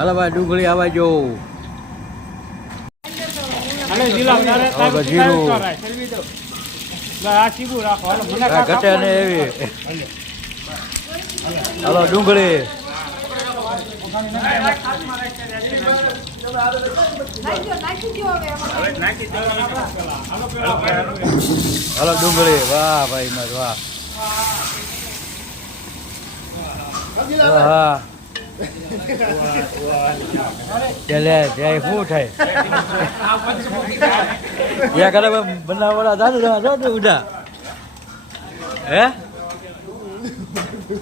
હાલો ભાઈ ડુંગળી આવા જો જીરું ઘટે ને એવી હાલો ડુંગળી હાલો ડુંગળી વાહ ભાઈ મત વાહ હા ચાલે જાય શું થાય યા કરે બનાવવાળા દાદા ઉડા હે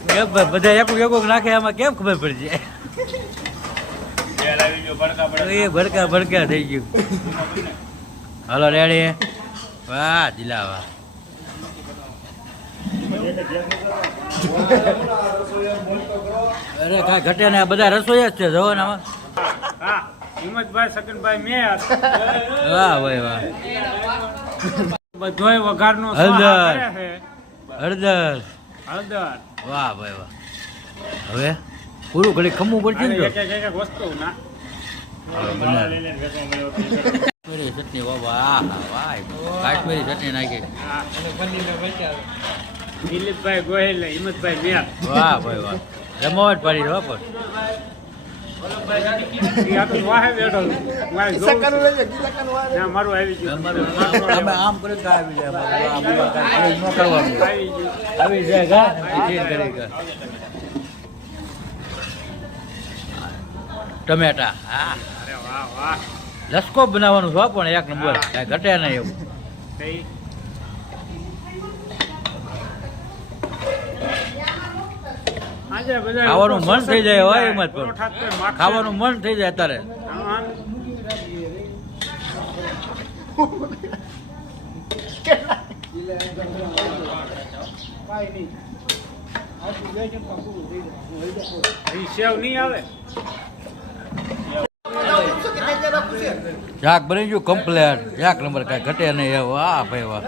કેમ બધા એક નાખે આમાં કેમ ખબર પડી જાય એ ભડકા થઈ ગયું હાલો રેડી વાહ દિલા વાહ અરે કાંઈ ઘટે ને બધા રસોઈ જ છે જવો ને આમાં હિંમતભાઈ સગનભાઈ મેં વાહ ભાઈ વાહ બધોય વઘારનો હળદર હળદર વાહ ભાઈ વાહ હવે પૂરું ઘડી ખમવું પડશે ને એક વસ્તુ ના કાશ્મીરી ચટણી વાહ વાહ કાશ્મીરી ચટણી નાખી દિલીપભાઈ ગોહિલ હિંમતભાઈ મેં વાહ ભાઈ વાહ રમત પડી રહ્યો પણ મારું આવી ગયું અમે આમ કરી આવી જાય ટમેટા હા લસકો બનાવવાનું છે પણ એક નંબર કાંઈ ઘટે નહીં એવું ખાવાનું મન થઈ જાય હોય એમ જ પણ ખાવાનું મન થઈ જાય અત્યારે સેવ નહીં આવે શાક બની ગયું કમ્પ્લેટ એક નંબર કાંઈ ઘટે નહીં એવું વાહ ભાઈ વાહ